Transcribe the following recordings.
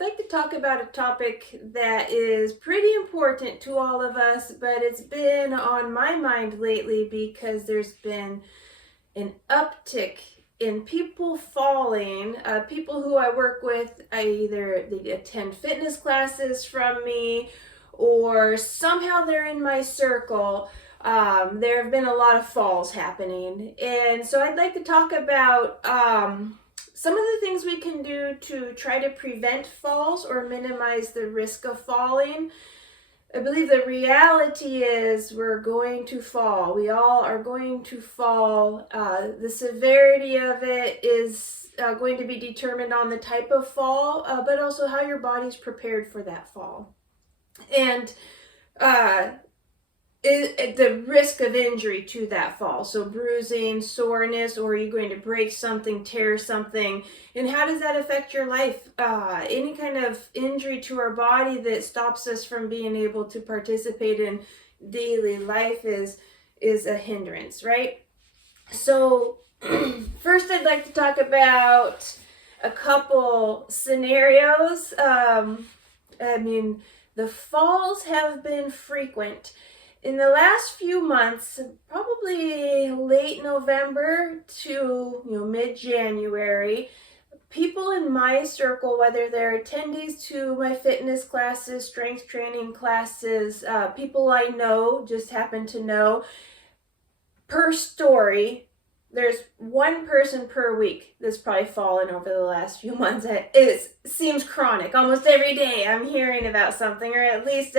I'd like to talk about a topic that is pretty important to all of us, but it's been on my mind lately because there's been an uptick in people falling. People who I work with, either they attend fitness classes from me or somehow they're in my circle. There have been a lot of falls happening. And so I'd like to talk about some of the things we can do to try to prevent falls or minimize the risk of falling. I believe the reality is we're going to fall. We all are going to fall. The severity of it is going to be determined on the type of fall, but also how your body's prepared for that fall. And the risk of injury to that fall. So bruising, soreness, or are you going to break something, tear something? And how does that affect your life? Any kind of injury to our body that stops us from being able to participate in daily life is a hindrance, right? So first I'd like to talk about a couple scenarios. The falls have been frequent. In the last few months, probably late November to mid-January, people in my circle, whether they're attendees to my fitness classes, strength training classes, people I know, just happen to know, per story, there's one person per week that's probably fallen over the last few months. It seems chronic. Almost every day I'm hearing about something, or at least,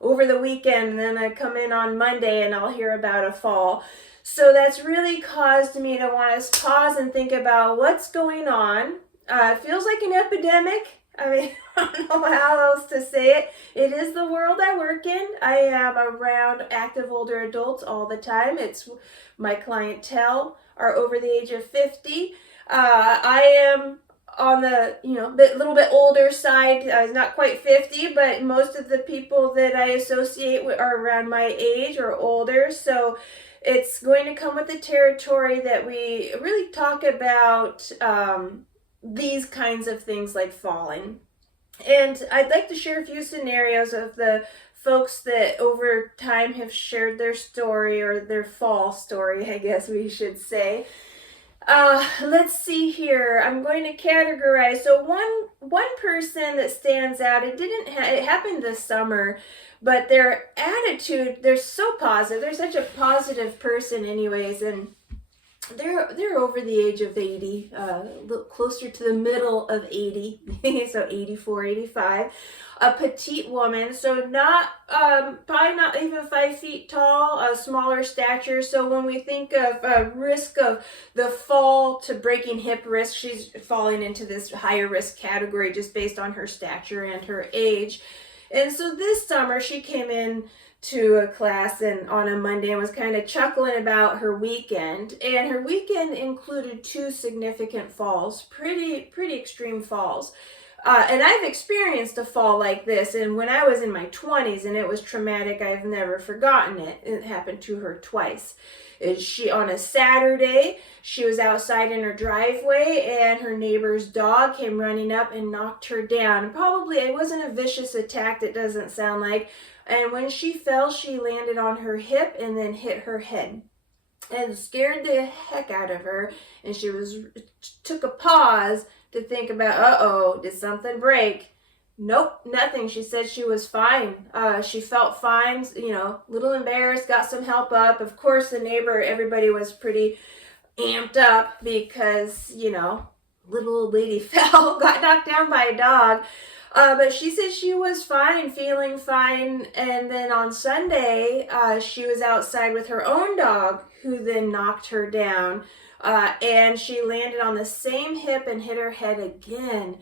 over the weekend, and then I come in on Monday and I'll hear about a fall. So that's really caused me to want to pause and think about what's going on. It feels like an epidemic. I don't know how else to say it. It is the world I work in. I am around active older adults all the time. It's my clientele are over the age of 50. I am on the little bit older side. Not quite 50, but most of the people that I associate with are around my age or older. So it's going to come with the territory that we really talk about these kinds of things like falling. And I'd like to share a few scenarios of the folks that over time have shared their story, or their fall story, I guess we should say. Let's see here. I'm going to categorize. So one person that stands out, it happened this summer, but their attitude, they're so positive. They're such a positive person anyways, and they're over the age of 80, a little closer to the middle of 80, so 84, 85. A petite woman, so not probably not even 5 feet tall, a smaller stature. So when we think of risk of the fall to breaking hip risk, she's falling into this higher risk category just based on her stature and her age. And so this summer she came in to a class and on a Monday and was kind of chuckling about her weekend. And her weekend included 2 significant falls, pretty extreme falls. And I've experienced a fall like this, and when I was in my 20s, and it was traumatic. I've never forgotten it. It happened to her twice. On a Saturday, she was outside in her driveway, and her neighbor's dog came running up and knocked her down. Probably it wasn't a vicious attack, it doesn't sound like. And when she fell, she landed on her hip and then hit her head and scared the heck out of her. And she took a pause to think about, did something break? Nope, nothing. She said she was fine. She felt fine, a little embarrassed, got some help up. Of course, the neighbor, everybody was pretty amped up because, little old lady fell, got knocked down by a dog. But she said she was fine, feeling fine. And then on Sunday, she was outside with her own dog, who then knocked her down. And she landed on the same hip and hit her head again.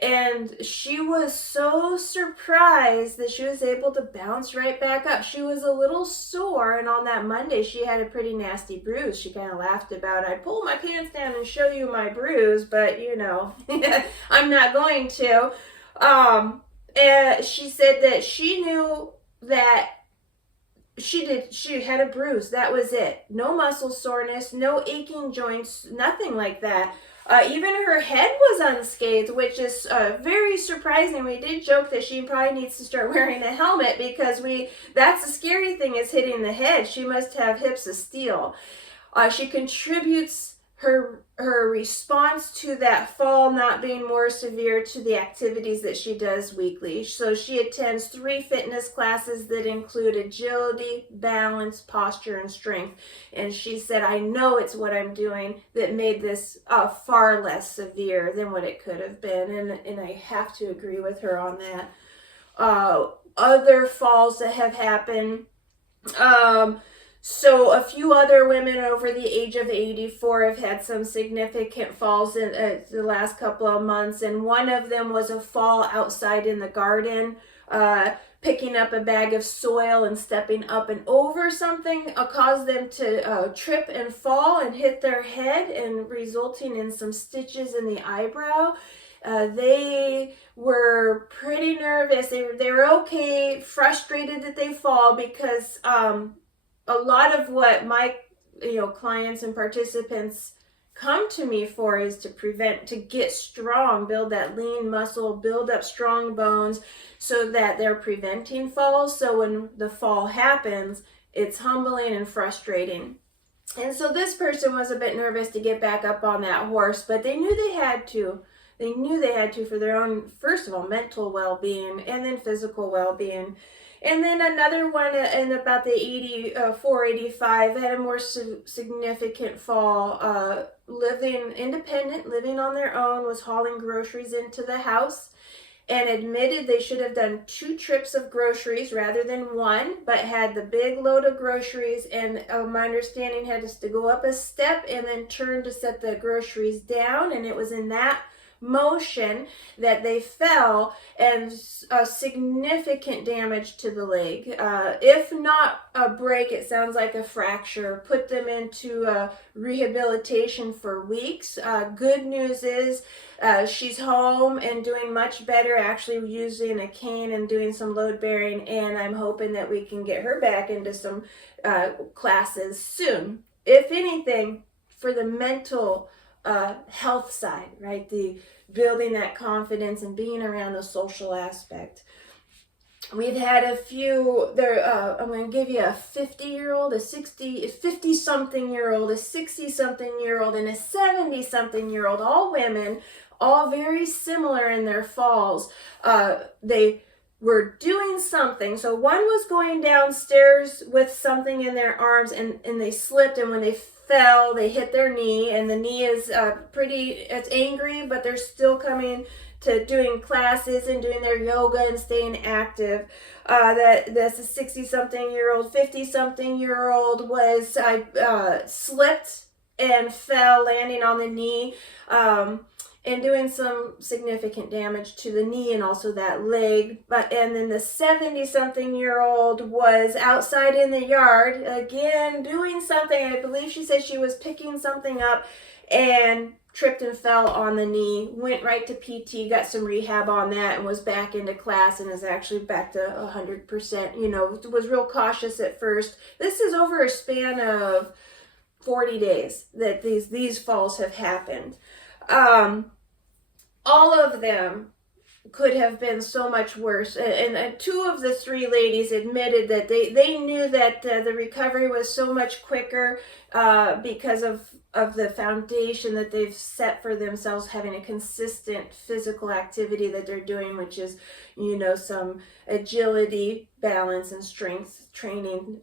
And she was so surprised that she was able to bounce right back up. She was a little sore, and on that Monday, she had a pretty nasty bruise. She kind of laughed about it. I pulled my pants down and show you my bruise, but I'm not going to. And she said that she knew that she had a bruise. That was it. No muscle soreness, no aching joints, nothing like that. Even her head was unscathed, which is very surprising. We did joke that she probably needs to start wearing a helmet because that's the scary thing, is hitting the head. She must have hips of steel. She contributes her response to that fall not being more severe to the activities that she does weekly. So she attends 3 fitness classes that include agility, balance, posture, and strength. And she said, I know it's what I'm doing that made this far less severe than what it could have been. And I have to agree with her on that. Other falls that have happened, so a few other women over the age of 84 have had some significant falls in the last couple of months, and one of them was a fall outside in the garden, picking up a bag of soil and stepping up and over something caused them to trip and fall and hit their head, and resulting in some stitches in the eyebrow. They were pretty nervous. They were okay, frustrated that they fall, because a lot of what my clients and participants come to me for is to get strong, build that lean muscle, build up strong bones, so that they're preventing falls. So when the fall happens, it's humbling and frustrating. And so this person was a bit nervous to get back up on that horse, but they knew they had to. They knew they had to for their own, first of all, mental well-being, and then physical well-being. And then another one in about the 84, 85, had a more significant fall. Living independent, living on their own, was hauling groceries into the house, and admitted they should have done 2 trips of groceries rather than 1, but had the big load of groceries, and my understanding had to go up a step and then turn to set the groceries down, and it was in that motion that they fell, and significant damage to the leg. If not a break, it sounds like a fracture. Put them into rehabilitation for weeks. Good news is she's home and doing much better, actually using a cane and doing some load bearing, and I'm hoping that we can get her back into some classes soon. If anything, for the mental health side, right? The building that confidence and being around the social aspect. We've had a few there. I'm going to give you a 50-year-old, a 50-something-year-old, a 60-something-year-old, and a 70-something-year-old, all women, all very similar in their falls. They were doing something. So one was going downstairs with something in their arms, and they slipped, and when they fell, they hit their knee, and the knee is it's angry, but they're still coming to doing classes and doing their yoga and staying active. That's a 60-something-year-old. 50-something-year-old was slipped and fell, landing on the knee, and doing some significant damage to the knee and also that leg. And then the 70-something-year-old was outside in the yard, again, doing something. I believe she said she was picking something up and tripped and fell on the knee, went right to PT, got some rehab on that, and was back into class, and is actually back to 100%. Was real cautious at first. This is over a span of 40 days that these falls have happened. All of them could have been so much worse. And 2 of the 3 ladies admitted that they knew that the recovery was so much quicker because of the foundation that they've set for themselves, having a consistent physical activity that they're doing, which is, some agility, balance, and strength training,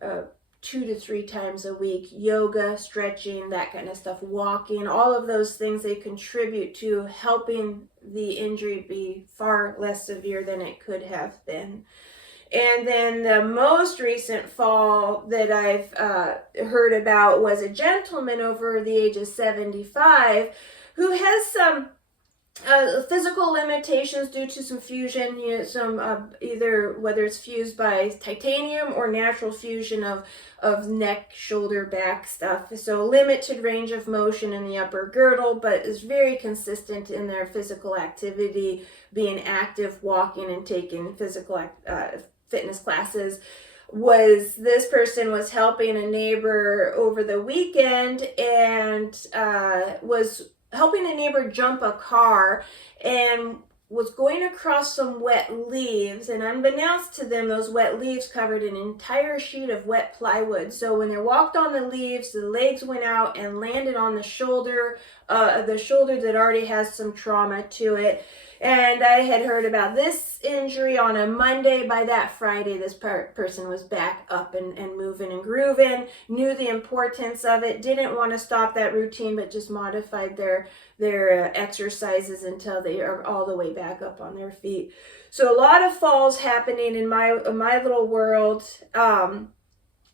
2 to 3 times a week, yoga, stretching, that kind of stuff, walking, all of those things, they contribute to helping the injury be far less severe than it could have been. And then the most recent fall that I've heard about was a gentleman over the age of 75 who has some physical limitations due to some fusion, either whether it's fused by titanium or natural fusion of neck, shoulder, back stuff. So limited range of motion in the upper girdle, but is very consistent in their physical activity, being active, walking, and taking physical fitness classes. This person was helping a neighbor over the weekend and was helping a neighbor jump a car and was going across some wet leaves, and unbeknownst to them, those wet leaves covered an entire sheet of wet plywood. So when they walked on the leaves, the legs went out and landed on the shoulder that already has some trauma to it. And I had heard about this injury on a Monday. By that Friday, this person was back up and moving and grooving, knew the importance of it, didn't want to stop that routine, but just modified their exercises until they are all the way back up on their feet. So a lot of falls happening in my little world, and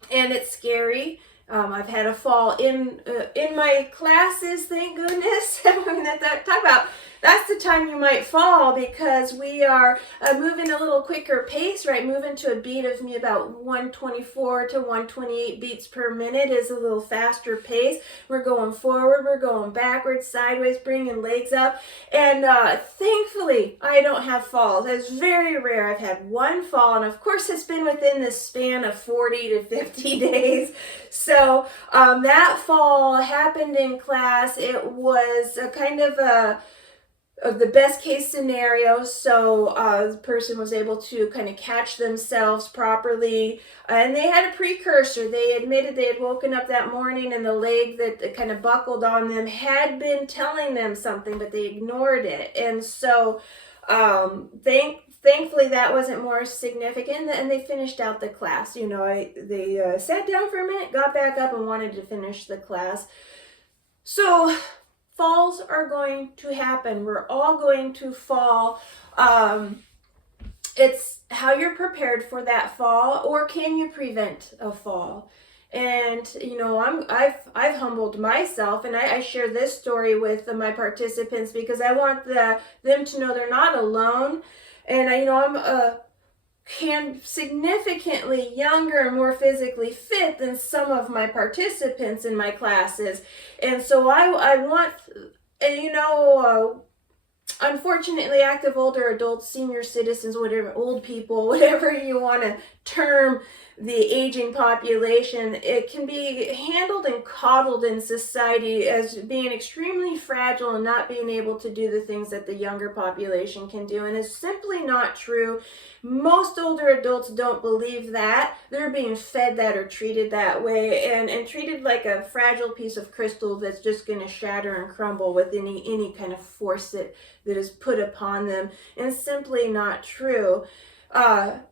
it's scary. I've had a fall in my classes, thank goodness. Talk about, that's the time you might fall, because we are moving a little quicker pace, right? Moving to a beat of about 124 to 128 beats per minute is a little faster pace. We're going forward, we're going backwards, sideways, bringing legs up. And thankfully, I don't have falls. It's very rare. I've had one fall, and of course, it's been within the span of 40 to 50 days. So that fall happened in class. It was a kind of the best case scenario. So the person was able to kind of catch themselves properly, and they had a precursor. They admitted they had woken up that morning and the leg that kind of buckled on them had been telling them something, but they ignored it. And so thankfully that wasn't more significant, and they finished out the class. They sat down for a minute, got back up, and wanted to finish the class. So falls are going to happen. We're all going to fall. It's how you're prepared for that fall, or can you prevent a fall? And I've humbled myself, and I share this story with my participants because I want them to know they're not alone. And I'm significantly younger and more physically fit than some of my participants in my classes. And so I want, unfortunately, active older adults, senior citizens, whatever, old people, whatever you want to term the aging population, it can be handled and coddled in society as being extremely fragile and not being able to do the things that the younger population can do. And it's simply not true. Most older adults don't believe that. They're being fed that or treated that way, and treated like a fragile piece of crystal that's just going to shatter and crumble with any kind of force that is put upon them. And simply not true.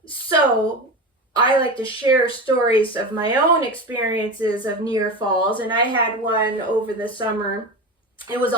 So I like to share stories of my own experiences of near falls, and I had one over the summer. It was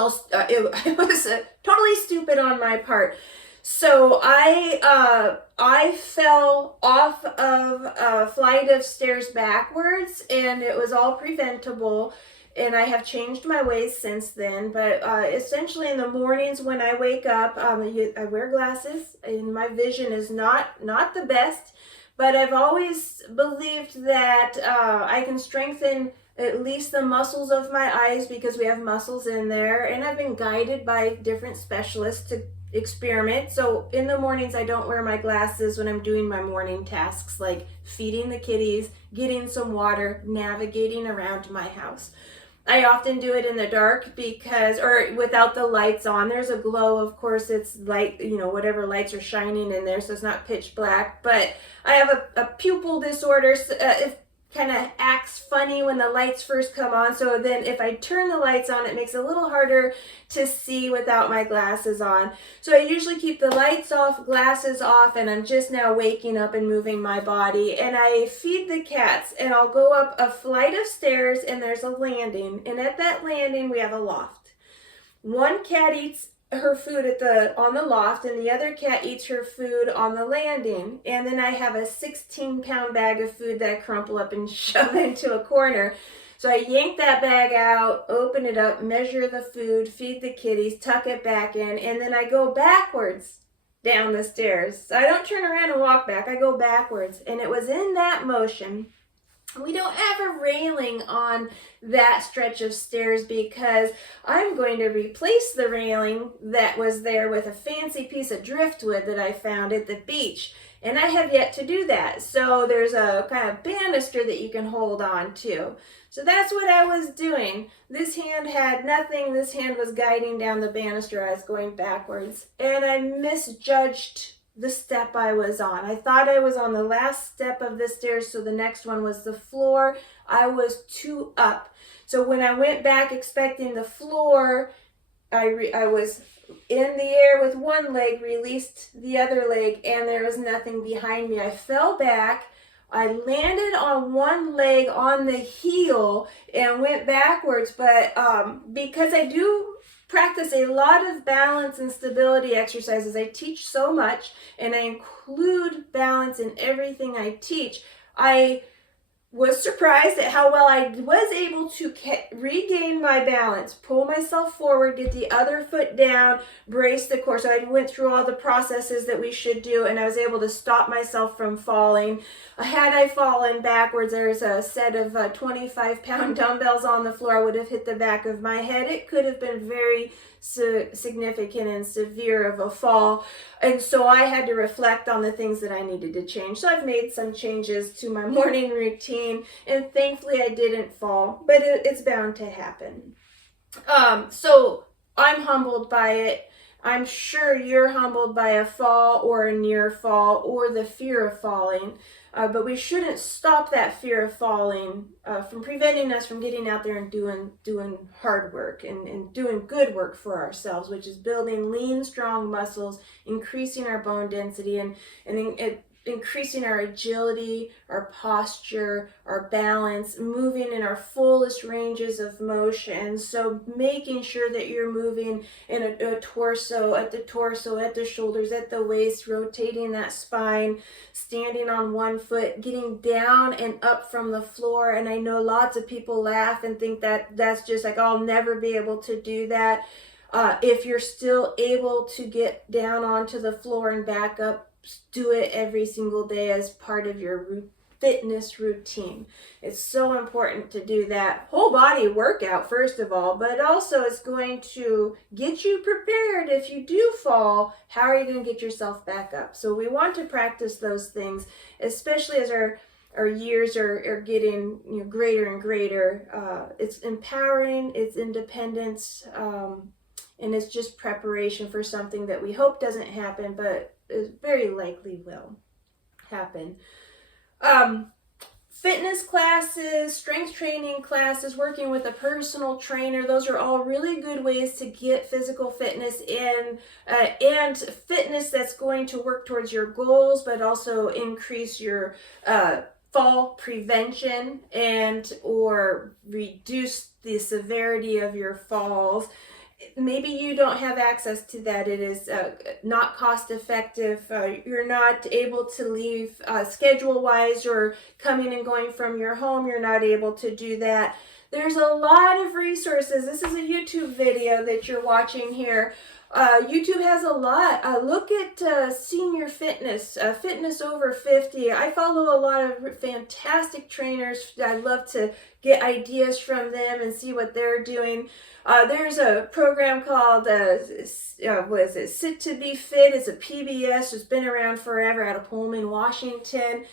totally stupid on my part. So I fell off of a flight of stairs backwards, and it was all preventable. And I have changed my ways since then. But essentially, in the mornings when I wake up, I wear glasses, and my vision is not the best. But I've always believed that I can strengthen at least the muscles of my eyes because we have muscles in there. And I've been guided by different specialists to experiment. So in the mornings, I don't wear my glasses when I'm doing my morning tasks like feeding the kitties, getting some water, navigating around my house. I often do it in the dark or without the lights on. There's a glow, of course, it's light, whatever lights are shining in there, so it's not pitch black. But I have a pupil disorder. It kind of acts funny when the lights first come on. So then if I turn the lights on, it makes it a little harder to see without my glasses on. So I usually keep the lights off, glasses off, and I'm just now waking up and moving my body. And I feed the cats, and I'll go up a flight of stairs, and there's a landing. And at that landing, we have a loft. One cat eats her food on the loft, and the other cat eats her food on the landing. And then I have a 16-pound bag of food that I crumple up and shove into a corner. So I yank that bag out, open it up, measure the food, feed the kitties, tuck it back in, and then I go backwards down the stairs. So I don't turn around and walk back, I go backwards. And it was in that motion. We don't have a railing on that stretch of stairs because I'm going to replace the railing that was there with a fancy piece of driftwood that I found at the beach. And I have yet to do that. So there's a kind of banister that you can hold on to. So that's what I was doing. This hand had nothing. This hand was guiding down the banister. I was going backwards. And I misjudged the step I was on. I thought I was on the last step of the stairs, so the next one was the floor. I was 2 up. So when I went back expecting the floor, I was in the air with one leg, released the other leg, and there was nothing behind me. I fell back. I landed on one leg on the heel and went backwards, but because I do practice a lot of balance and stability exercises, I teach so much, and I include balance in everything I teach. I was surprised at how well I was able to regain my balance, pull myself forward, get the other foot down, brace the core. So I went through all the processes that we should do, and I was able to stop myself from falling. Had I fallen backwards, there's a set of 25-pound dumbbells on the floor. I would have hit the back of my head. It could have been very significant and severe of a fall, and so I had to reflect on the things that I needed to change. So I've made some changes to my morning routine, and thankfully I didn't fall, but it's bound to happen. So I'm humbled by it. I'm sure you're humbled by a fall or a near fall or the fear of falling. But we shouldn't stop that fear of falling from preventing us from getting out there and doing hard work and doing good work for ourselves, which is building lean, strong muscles, increasing our bone density, and increasing our agility, our posture, our balance, moving in our fullest ranges of motion. So making sure that you're moving in a torso, at the shoulders, at the waist, rotating that spine, standing on one foot, getting down and up from the floor. And I know lots of people laugh and think that that's just like, I'll never be able to do that. If you're still able to get down onto the floor and back up, do it every single day as part of your fitness routine. It's so important to do that whole body workout, first of all, but also it's going to get you prepared. If you do fall, how are you going to get yourself back up? So we want to practice those things, especially as our years are getting greater and greater. It's empowering, it's independence, and it's just preparation for something that we hope doesn't happen, but it very likely will happen. Fitness classes, strength training classes, working with a personal trainer, those are all really good ways to get physical fitness in, and fitness that's going to work towards your goals, but also increase your fall prevention and or reduce the severity of your falls. Maybe you don't have access to that. It is not cost effective. You're not able to leave schedule wise or coming and going from your home. You're not able to do that. There's a lot of resources. This is a YouTube video that you're watching here. YouTube has a lot. Look at senior fitness, fitness over 50. I follow a lot of fantastic trainers. I love to get ideas from them and see what they're doing. There's a program called, Sit to Be Fit. It's a PBS. It's been around forever out of Pullman, Washington.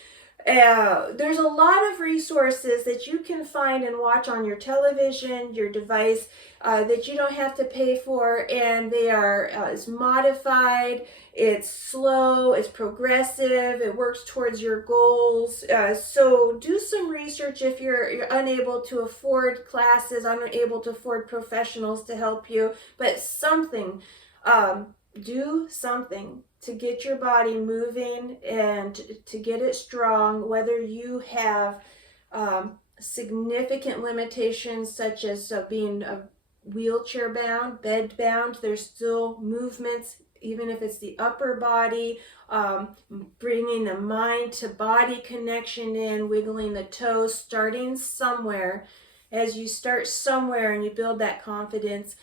There's a lot of resources that you can find and watch on your television, your device, that you don't have to pay for, and they are it's modified, it's slow, it's progressive, it works towards your goals. So do some research if you're unable to afford classes, unable to afford professionals to help you, but something. Do something to get your body moving and to get it strong, whether you have significant limitations such as being wheelchair bound, bed bound. There's still movements, even if it's the upper body, bringing the mind to body connection in, wiggling the toes, starting somewhere. As you start somewhere and you build that confidence,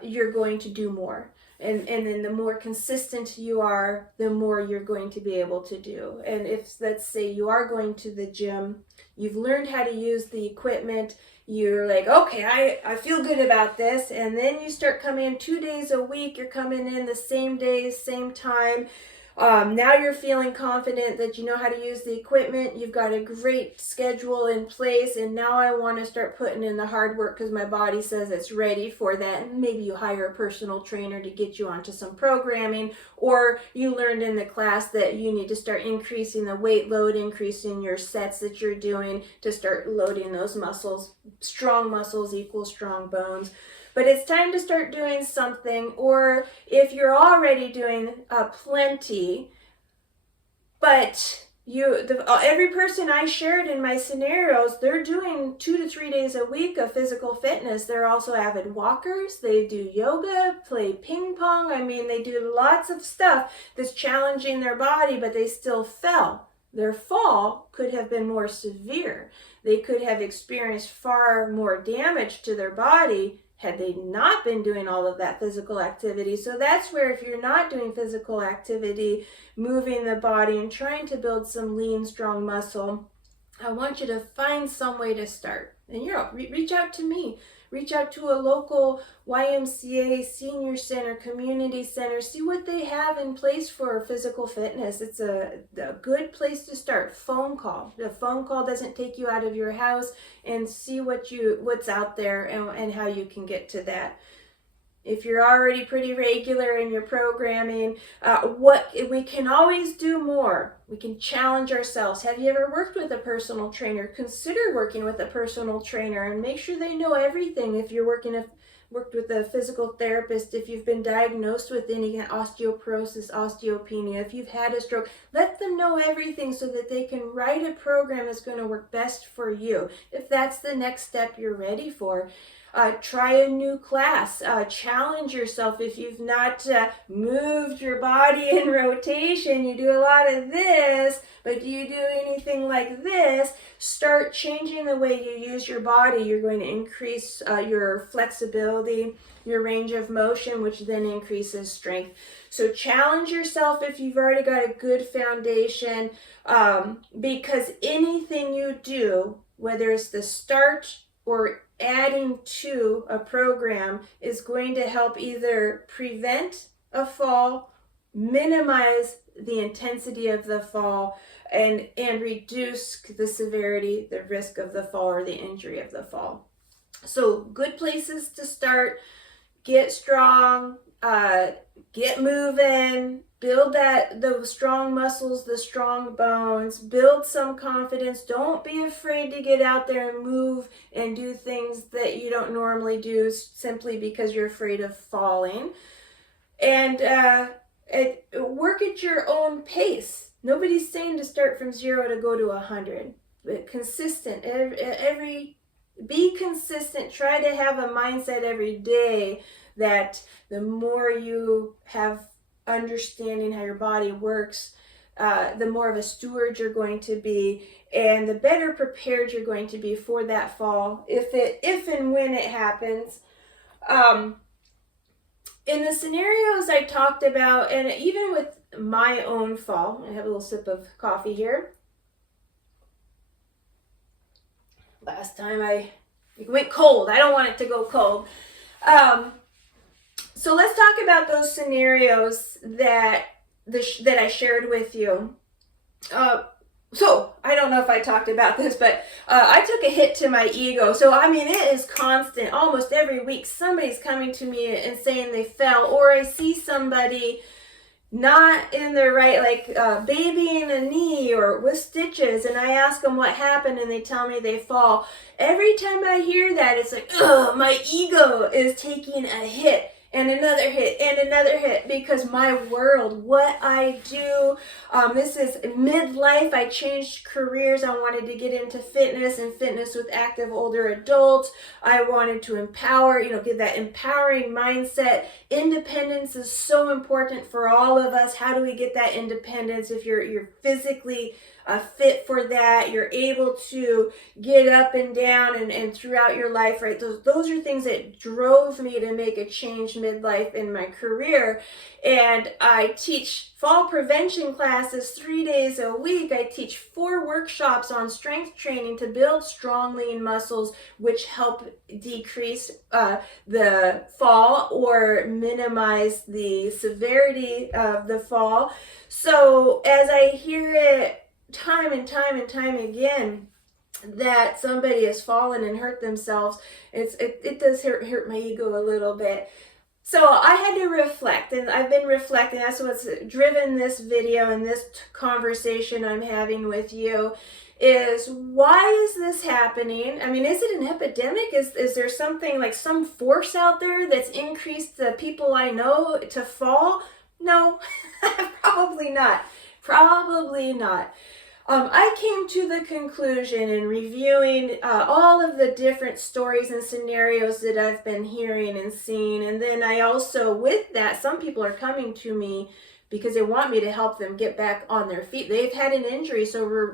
you're going to do more. And then the more consistent you are, the more you're going to be able to do. And if, let's say, you are going to the gym, you've learned how to use the equipment, you're like, okay, I feel good about this. And then you start coming in 2 days a week, you're coming in the same days, same time. Now you're feeling confident that you know how to use the equipment. You've got a great schedule in place, and now I want to start putting in the hard work because my body says it's ready for that. And maybe you hire a personal trainer to get you onto some programming, or you learned in the class that you need to start increasing the weight load, increasing your sets that you're doing to start loading those muscles. Strong muscles equal strong bones. But it's time to start doing something, or if you're already doing plenty, but every person I shared in my scenarios, they're doing 2 to 3 days a week of physical fitness. They're also avid walkers. They do yoga, play ping pong. I mean, they do lots of stuff that's challenging their body, but they still fell. Their fall could have been more severe. They could have experienced far more damage to their body had they not been doing all of that physical activity. So that's where, if you're not doing physical activity, moving the body and trying to build some lean, strong muscle, I want you to find some way to start. And reach out to me. Reach out to a local YMCA, senior center, community center. See what they have in place for physical fitness. It's a good place to start. Phone call. The phone call doesn't take you out of your house, and see what's out there and how you can get to that. If you're already pretty regular in your programming, we can always do more. We can challenge ourselves. Have you ever worked with a personal trainer? Consider working with a personal trainer and make sure they know everything. If you're worked with a physical therapist, if you've been diagnosed with any osteoporosis, osteopenia, if you've had a stroke, let them know everything so that they can write a program that's going to work best for you. If that's the next step you're ready for. Try a new class. Challenge yourself. If you've not moved your body in rotation, you do a lot of this, but do you do anything like this? Start changing the way you use your body. You're going to increase your flexibility, your range of motion, which then increases strength. So challenge yourself if you've already got a good foundation, because anything you do, whether it's the start or adding to a program, is going to help either prevent a fall, minimize the intensity of the fall, and reduce the severity, the risk of the fall or the injury of the fall. So good places to start. Get strong, get moving, build those strong muscles, the strong bones, build some confidence. Don't be afraid to get out there and move and do things that you don't normally do simply because you're afraid of falling. And work at your own pace. Nobody's saying to start from 0 to go to 100, but consistent. Be consistent. Try to have a mindset every day that the more you have understanding how your body works, the more of a steward you're going to be, and the better prepared you're going to be for that fall, if and when it happens. In the scenarios I talked about, and even with my own fall, I have a little sip of coffee here. Last time it went cold. I don't want it to go cold. So let's talk about those scenarios that I shared with you. So I don't know if I talked about this, but I took a hit to my ego. So I mean, it is constant. Almost every week, somebody's coming to me and saying they fell, or I see somebody not in their right, like babying a knee or with stitches, and I ask them what happened, and they tell me they fall. Every time I hear that, it's like, ugh, my ego is taking a hit. And another hit, and another hit, because my world, what I do, this is midlife. I changed careers. I wanted to get into fitness and fitness with active older adults. I wanted to empower, give that empowering mindset. Independence is so important for all of us. How do we get that independence? If you're physically fit for that, you're able to get up and down and throughout your life, right? Those are things that drove me to make a change midlife in my career, and I teach fall prevention classes 3 days a week. I teach 4 workshops on strength training to build strong, lean muscles, which help decrease the fall or minimize the severity of the fall. So as I hear it time and time and time again, that somebody has fallen and hurt themselves, it does hurt my ego a little bit. So I had to reflect, and I've been reflecting. That's what's driven this video and this conversation I'm having with you, is why is this happening? I mean, is it an epidemic? Is there something, like some force out there that's increased the people I know to fall? No, probably not. Probably not. I came to the conclusion in reviewing all of the different stories and scenarios that I've been hearing and seeing, and then I also, with that, some people are coming to me because they want me to help them get back on their feet. They've had an injury,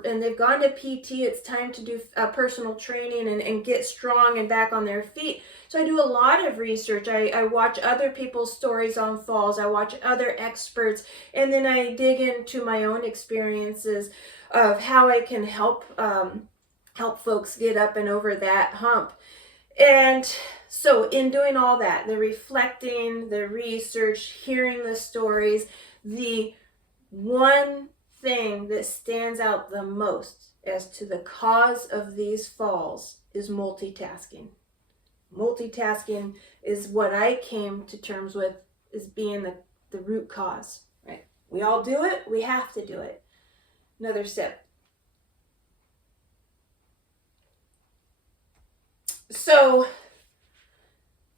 and they've gone to PT. It's time to do personal training and get strong and back on their feet. So I do a lot of research. I watch other people's stories on falls. I watch other experts, and then I dig into my own experiences of how I can help folks get up and over that hump. And so in doing all that, the reflecting, the research, hearing the stories, the one thing that stands out the most as to the cause of these falls is multitasking. Multitasking is what I came to terms with as being the root cause, right? We all do it. We have to do it. Another sip. So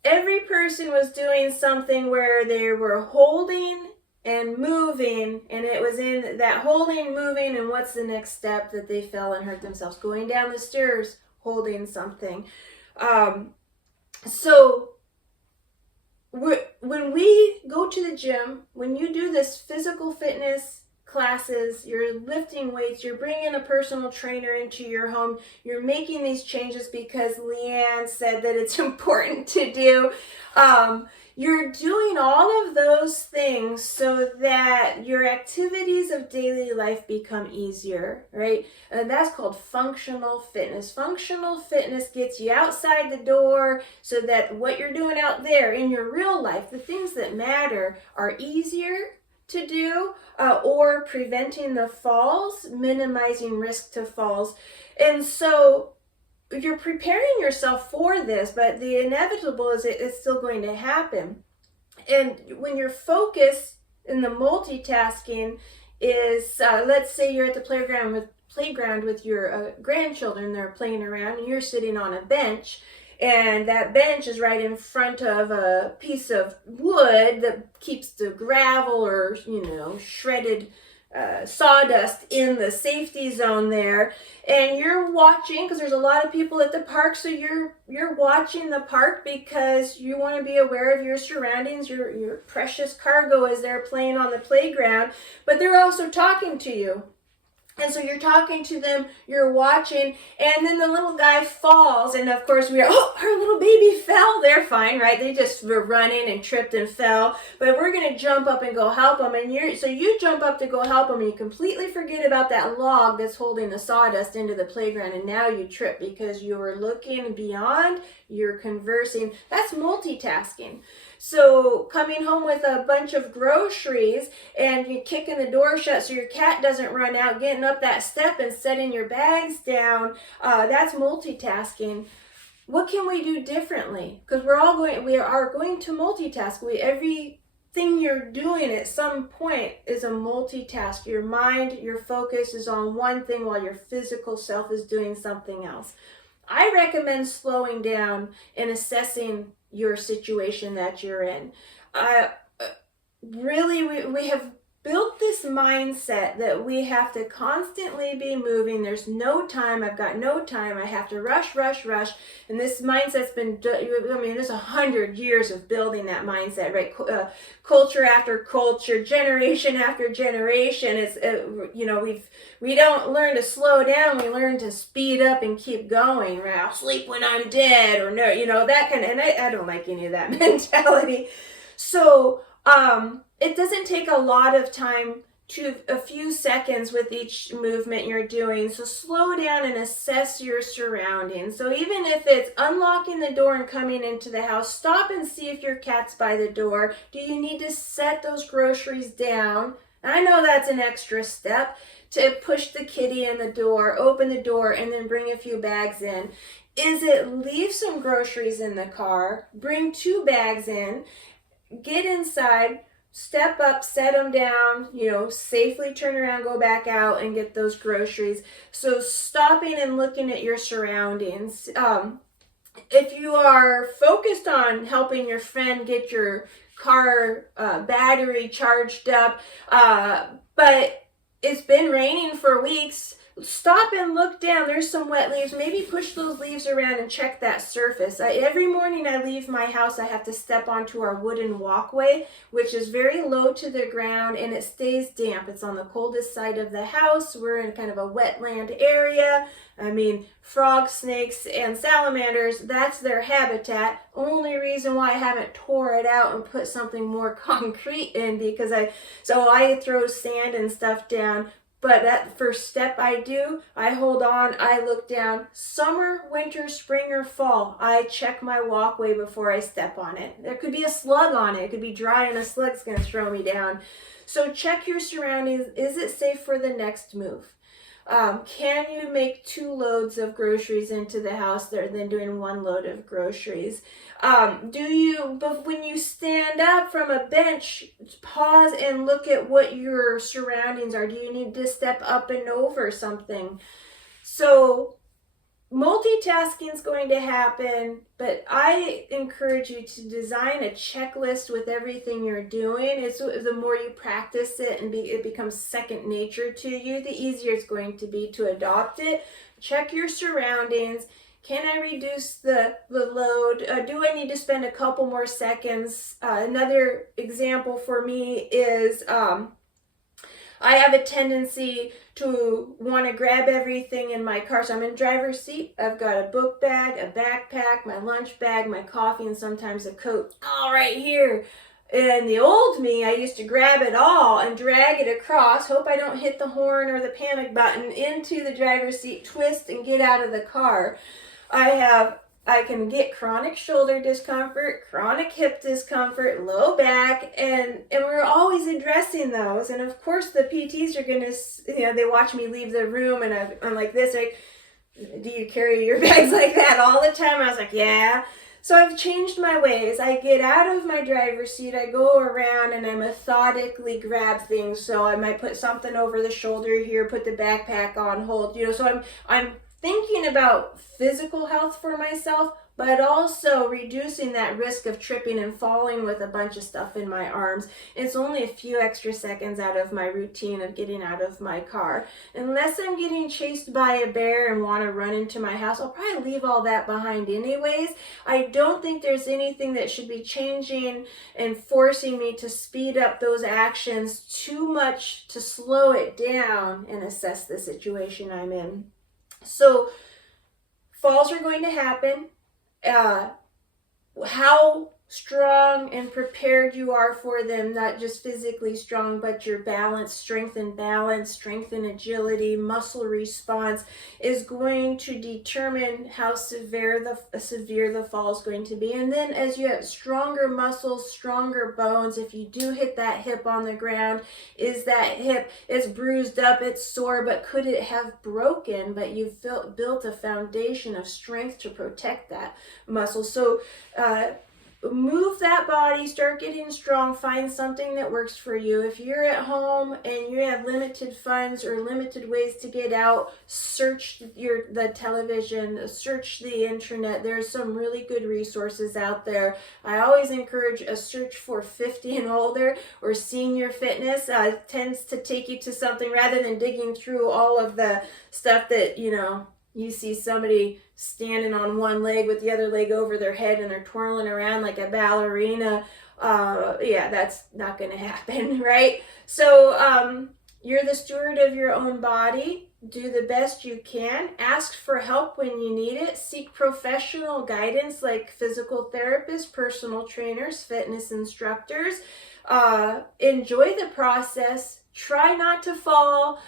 every person was doing something where they were holding and moving, and it was in that holding, moving, and what's the next step that they fell and hurt themselves? Going down the stairs, holding something. So when we go to the gym, when you do this physical fitness classes, you're lifting weights, you're bringing a personal trainer into your home, you're making these changes because Leanne said that it's important to do. You're doing all of those things so that your activities of daily life become easier, right? And that's called functional fitness. Functional fitness gets you outside the door so that what you're doing out there in your real life, the things that matter, are easier to do, or preventing the falls, minimizing risk to falls. And so you're preparing yourself for this, but the inevitable is it's still going to happen. And when your focus in the multitasking is, let's say you're at the playground with your grandchildren, they're playing around, and you're sitting on a bench, and that bench is right in front of a piece of wood that keeps the gravel or, shredded sawdust in the safety zone there, and you're watching because there's a lot of people at the park, so you're watching the park because you want to be aware of your surroundings. Your precious cargo is there playing on the playground, but they're also talking to you. And so you're talking to them, you're watching, and then the little guy falls, and of course our little baby fell. They're fine, right? They just were running and tripped and fell, but we're going to jump up and go help them, and so you jump up to go help them, and you completely forget about that log that's holding the sawdust into the playground, and now you trip because you were looking beyond, you're conversing. That's multitasking. So coming home with a bunch of groceries and you're kicking the door shut so your cat doesn't run out, getting up that step and setting your bags down, that's multitasking. What can we do differently? Because we are going to multitask. Everything you're doing at some point is a multitask. Your mind, your focus is on one thing while your physical self is doing something else. I recommend slowing down and assessing your situation that you're in. We have built this mindset that we have to constantly be moving. There's no time. I've got no time. I have to rush. And this mindset's been, there's 100 years of building that mindset, right? Culture after culture, generation after generation. We don't learn to slow down. We learn to speed up and keep going, right? I'll sleep when I'm dead, or no, that kind of, and I don't like any of that mentality. So it doesn't take a lot of time, to a few seconds with each movement you're doing. So slow down and assess your surroundings. So even if it's unlocking the door and coming into the house, stop and see if your cat's by the door. Do you need to set those groceries down? I know that's an extra step to push the kitty in the door, open the door, and then bring a few bags in. Is it leave some groceries in the car, bring 2 bags in, get inside, step up, set them down, safely turn around, go back out and get those groceries. So stopping and looking at your surroundings. If you are focused on helping your friend get your car battery charged up, but it's been raining for weeks, stop and look down. There's some wet leaves. Maybe push those leaves around and check that surface. Every morning I leave my house, I have to step onto our wooden walkway, which is very low to the ground, and it stays damp. It's on the coldest side of the house. We're in kind of a wetland area. Frogs, snakes, and salamanders, that's their habitat. Only reason why I haven't tore it out and put something more concrete in, because I throw sand and stuff down. But that first step I do, I hold on, I look down. Summer, winter, spring, or fall, I check my walkway before I step on it. There could be a slug on it. It could be dry and a slug's going to throw me down. So check your surroundings. Is it safe for the next move? Can you make 2 loads of groceries into the house than doing 1 load of groceries? When you stand up from a bench, pause and look at what your surroundings are. Do you need to step up and over something? So multitasking is going to happen, but I encourage you to design a checklist with everything you're doing. The more you practice it and it becomes second nature to you, the easier it's going to be to adopt it. Check your surroundings. Can I reduce the load? Do I need to spend a couple more seconds? Another example for me is I have a tendency to want to grab everything in my car. So I'm in driver's seat. I've got a book bag, a backpack, my lunch bag, my coffee, and sometimes a coat all right here. And the old me, I used to grab it all and drag it across, hope I don't hit the horn or the panic button, into the driver's seat, twist, and get out of the car. I can get chronic shoulder discomfort, chronic hip discomfort, low back, and we're always addressing those. And of course the PTs are going to, they watch me leave the room and I'm like this, like, do you carry your bags like that all the time? I was like, yeah. So I've changed my ways. I get out of my driver's seat, I go around and I methodically grab things. So I might put something over the shoulder here, put the backpack on hold, so I'm thinking about physical health for myself, but also reducing that risk of tripping and falling with a bunch of stuff in my arms. It's only a few extra seconds out of my routine of getting out of my car. Unless I'm getting chased by a bear and want to run into my house, I'll probably leave all that behind anyways. I don't think there's anything that should be changing and forcing me to speed up those actions too much to slow it down and assess the situation I'm in. So falls are going to happen. How strong and prepared you are for them, not just physically strong, but your strength and agility, muscle response, is going to determine how severe the fall is going to be. And then as you have stronger muscles, stronger bones, if you do hit that hip on the ground, is that hip, it's bruised up, it's sore, but could it have broken? But you've built a foundation of strength to protect that muscle. So move that body, start getting strong, find something that works for you. If you're at home and you have limited funds or limited ways to get out, search the television, search the internet. There's some really good resources out there. I always encourage a search for 50 and older or senior fitness. It tends to take you to something rather than digging through all of the stuff that, you see somebody standing on one leg with the other leg over their head and they're twirling around like a ballerina. That's not going to happen, right? So You're the steward of your own body. Do the best you can. Ask for help when you need it. Seek professional guidance like physical therapists, personal trainers, fitness instructors. Enjoy the process. Try not to fall.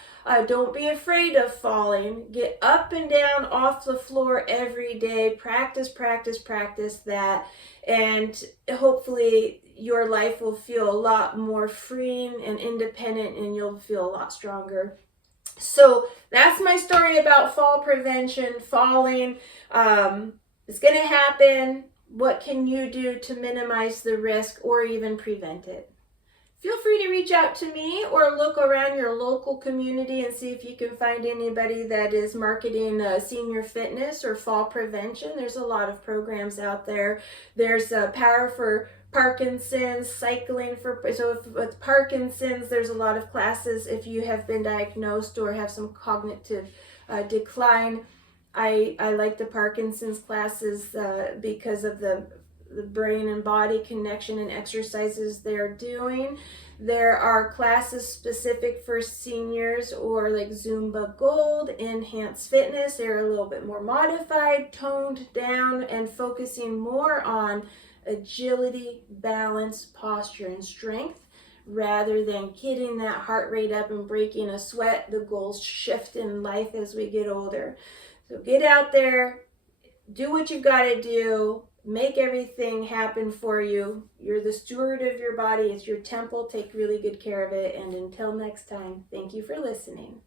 Don't be afraid of falling. Get up and down off the floor every day. Practice, practice, practice that. And hopefully your life will feel a lot more freeing and independent, and you'll feel a lot stronger. So that's my story about fall prevention. Falling is going to happen. What can you do to minimize the risk or even prevent it? Feel free to reach out to me or look around your local community and see if you can find anybody that is marketing senior fitness or fall prevention. There's a lot of programs out there. There's Power for Parkinson's, cycling for, so with Parkinson's, there's a lot of classes if you have been diagnosed or have some cognitive decline. I like the Parkinson's classes because of the brain and body connection and exercises they're doing. There are classes specific for seniors or like Zumba Gold, Enhanced Fitness. They're a little bit more modified, toned down, and focusing more on agility, balance, posture, and strength rather than getting that heart rate up and breaking a sweat. The goals shift in life as we get older. So get out there, do what you've got to do. Make everything happen for you. You're the steward of your body. It's your temple. Take really good care of it. And until next time, thank you for listening.